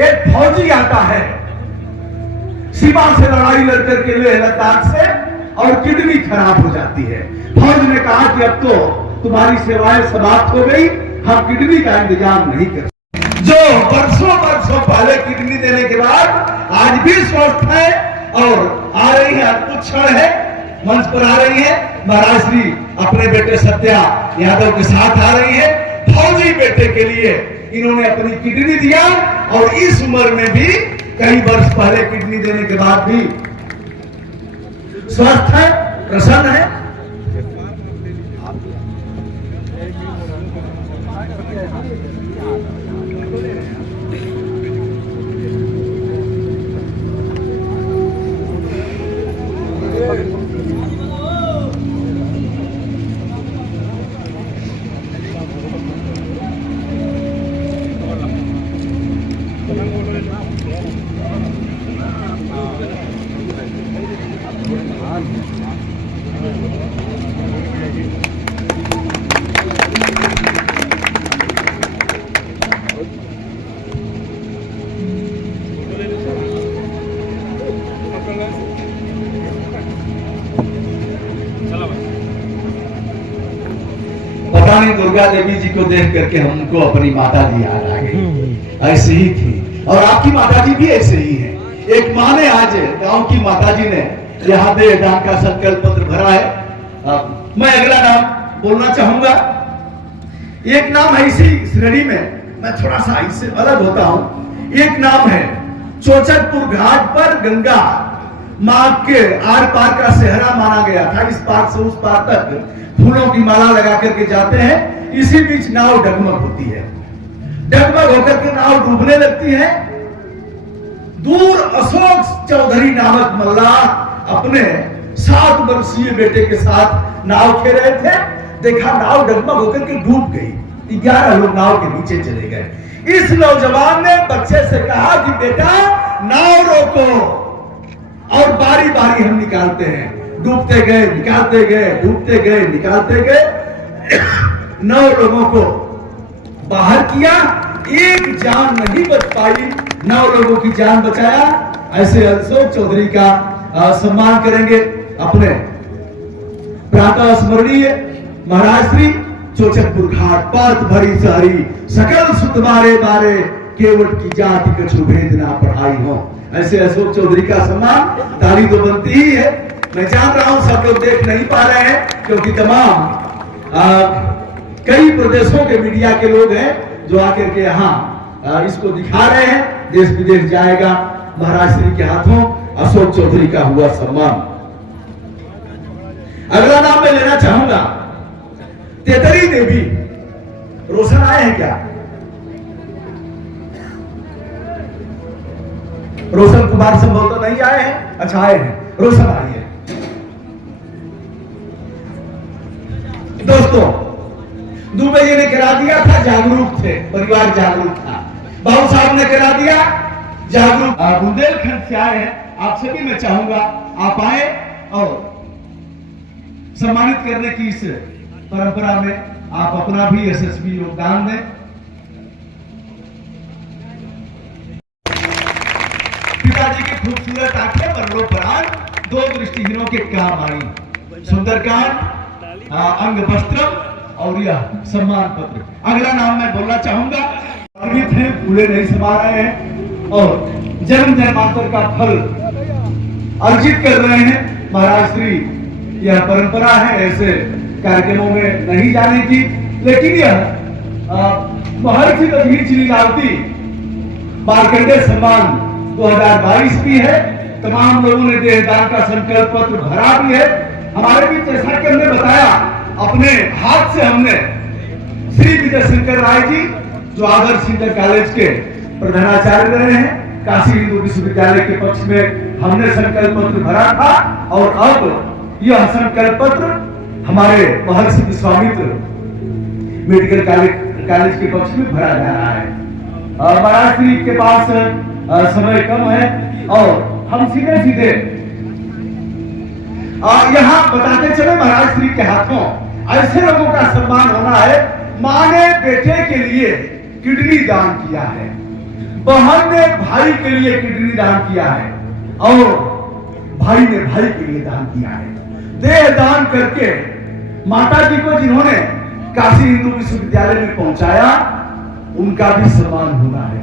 एक फौजी आता है सीमा से लड़ाई लड़कर के लेह लद्दाख से, और किडनी खराब हो जाती है। फौज ने कहा कि अब तो तुम्हारी सेवाएं समाप्त हो गई, हम किडनी का इंतजाम नहीं कर सकते। जो वर्षों वर्षों पहले किडनी देने के बाद आज भी स्वस्थ है और आ रही है, अद्भुत क्षण है, मंच पर आ रही है। महाराज श्री अपने बेटे सत्या यादव के साथ आ रही है। फौजी बेटे के लिए इन्होंने अपनी किडनी दिया, और इस उम्र में भी कई वर्ष पहले किडनी देने के बाद भी स्वस्थ है, प्रसन्न है। दुर्गा देवी जी को देख करके हमको अपनी माता जी याद आ गई। ऐसे ही थी, और आपकी माता जी भी ऐसे ही है। एक माँ ने आज गांव की माता जी ने यहाँ दे दान का संकल्प पत्र भरा है। मैं अगला नाम बोलना चाहूंगा। एक नाम है इसी श्रेणी में, मैं थोड़ा सा इससे अलग होता हूं। एक नाम है चोचकपुर घाट पर गंगा माँ के आर पार का सेहरा माना गया था। इस पार से उस पार तक फूलों की माला लगा करके जाते हैं। इसी बीच नाव डगमग होती है, डगमग होकर के नाव डूबने लगती है। दूर अशोक चौधरी नामक मल्लाह अपने 7 वर्षीय बेटे के साथ नाव खेल रहे थे। देखा नाव डगमग होकर के डूब गई। 11 लोग नाव के नीचे चले गए। इस नौजवान ने बच्चे से कहा कि बेटा नाव रोको, और बारी बारी हम निकालते हैं। डूबते गए, निकालते गए, डूबते गए, निकालते गए। 9 लोगों को बाहर किया, एक जान नहीं बच पाई, 9 लोगों की जान बचाया। ऐसे अशोक चौधरी का सम्मान करेंगे अपने प्रातः स्मरणीय महाराज श्री चोचकपुर घाट पात भरी सहरी सकल सुत बारे बारे केवट की जाति कछु भेद ना पढ़ाई हो। ऐसे अशोक चौधरी का सम्मान, ताली तो बनती ही है। मैं जान रहा हूं सब लोग देख नहीं पा रहे हैं, क्योंकि तमाम कई प्रदेशों के मीडिया के लोग हैं जो आकर के यहाँ इसको दिखा रहे हैं। देश विदेश जाएगा महाराज श्री के हाथों अशोक चौधरी का हुआ सम्मान। अगला नाम मैं लेना चाहूंगा तेतरी देवी। रोशन आए हैं क्या? रोशन कुमार संभवतः नहीं आए हैं। अच्छा आए हैं, रोशन आए हैं। दोस्तों दुबे जी ने करा दिया था, जागरूक थे, परिवार जागरूक था। बाबू साहब ने करा दिया, जागरूक। बुंदेलखंड से आए हैं। आप सभी मैं चाहूंगा आप आए और सम्मानित करने की इस परंपरा में आप अपना भी यशस्वी योगदान दें। पिताजी की खूबसूरत आंखें पर लो प्राण, 2 दृष्टिहीनों के काम आई। सुंदरकांड, अंग वस्त्र और यह सम्मान पत्र। अगला नाम मैं बोलना चाहूंगा। गर्वित हैं, पूरे नहीं समा रहे हैं और जन्म जन्मांतर का फल अर्जित कर रहे हैं। महाराज श्री यह परंपरा है ऐसे कार्यक्रमों में नहीं जाने की, लेकिन यह महर्षि दधीचि लीलावती मार्कंडेय सम्मान 2022 भी है। तमाम लोगों ने देहदान का संकल्प पत्र भरा भी है। हमारे भी जैसा कि हमने बताया, अपने हाथ से हमने श्री विजय शंकर राय जी जो आदर्श इंटर कॉलेज के प्रधानाचार्य रहे हैं, काशी हिंदू विश्वविद्यालय के पक्ष में हमने संकल्प पत्र भरा था, और अब यह संकल्प पत्र हमारे महर्षि विश्वामित्र मेडिकल कॉलेज के पक्ष में भरा जा रहा है। महाराज श्री के पास समय कम है और हम सीधे सीधे यहाँ बताते चले। महाराज श्री के हाथों ऐसे लोगों का सम्मान होना है। माँ ने बेटे के लिए किडनी दान किया है, बहन ने भाई के लिए किडनी दान किया है और भाई ने भाई के लिए दान किया है। देह दान करके माता जी को जिन्होंने काशी हिंदू विश्वविद्यालय में पहुंचाया, उनका भी सम्मान होना है।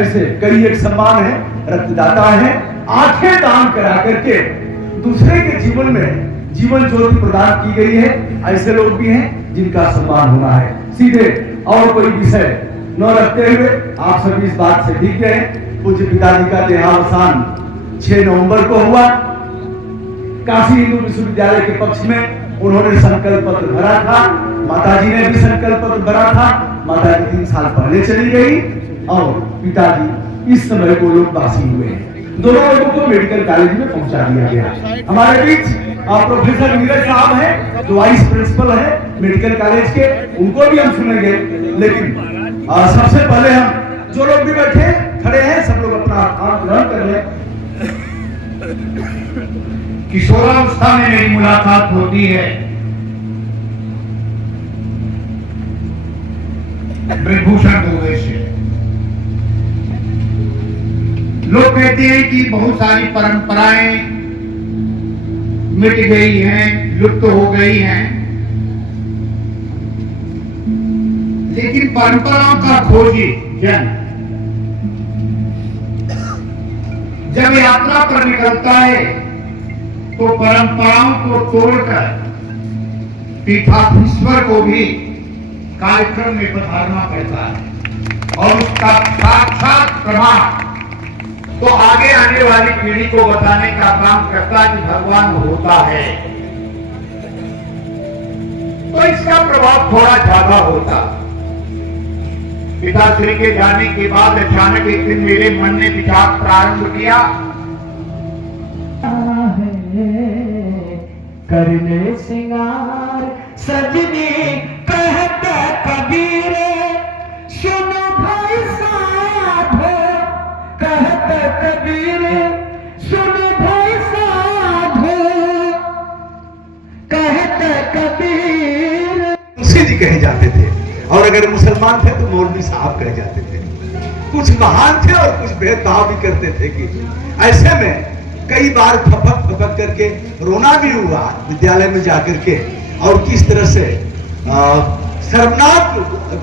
ऐसे कई एक सम्मान है, रक्तदाता है, आंखें दान करा करके दूसरे के जीवन में जीवन ज्योति प्रदान की गई है। ऐसे लोग भी हैं जिनका सम्मान होना है। सीधे और कोई विषय न रखते हुए आप सभी इस बात से भीग गए। पूज्य पिताजी का देहावसान 6 नवंबर को हुआ। काशी हिंदू विश्वविद्यालय के पक्ष में उन्होंने संकल्प पत्र भरा था, माताजी ने भी संकल्प पत्र भरा था। माताजी 3 साल पहले चली गई और पिताजी इस समय को लोकवासी हुए हैं। दोनों लोगों को मेडिकल कॉलेज में पहुंचा दिया गया। हमारे बीच प्रोफेसर नीरज साहब हैं, जो वाइस प्रिंसिपल है मेडिकल कॉलेज के, उनको भी हम सुनेंगे। लेकिन सबसे पहले हम जो लोग भी बैठे खड़े हैं, सब लोग अपना स्थान ग्रहण कर लें। किशोरावस्था में मेरी मुलाकात होती है ब्रजभूषण दुबे से। लोग कहते हैं कि बहुत सारी परंपराएं मिट गई हैं, लुप्त हो गई हैं, लेकिन परंपराओं का खोजी जन जब यात्रा पर निकलता है तो परंपराओं को तोड़कर पीठाधीश्वर को भी कार्यक्रम में पधारना पड़ता है और उसका साक्षात प्रमाण तो आगे आने वाली पीढ़ी को बताने का काम करता कि भगवान होता है। तो इसका प्रभाव थोड़ा ज्यादा होता। पिताश्री के जाने के बाद अचानक एक दिन मेरे मन ने विचार प्रारंभ किया, करने सिंगार सजनी कहते कबीर, सुनो भाई साधो कहते कबीर, सुनो भाई साधो कहते कबीर। तुलसी जी कहे जाते थे और अगर मुसलमान थे तो मौलवी साहब कहे जाते थे। कुछ महान थे और कुछ भेदभाव भी करते थे कि ऐसे में कई बार फपक फपक करके रोना भी हुआ विद्यालय में जाकर के, और किस तरह से शर्मनाक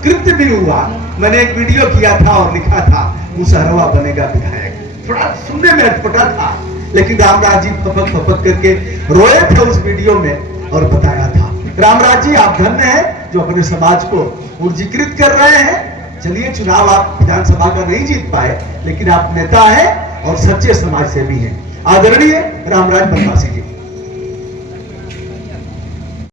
कृत्य भी हुआ। मैंने एक वीडियो किया था और लिखा था मुशर्रफ बनेगा विधायक। थोड़ा सुनने में अटपटा था, लेकिन रामराज जी फपक फपक करके रोए थे उस वीडियो में और बताया था। रामराज जी, आप धन्य हैं जो अपने समाज को ऊर्जीकृत कर रहे हैं। चलिए, चुनाव आप विधानसभा का नहीं जीत पाए, लेकिन आप नेता हैं और सच्चे समाज सेवी हैं। आदरणीय रामराज बनवासी जी।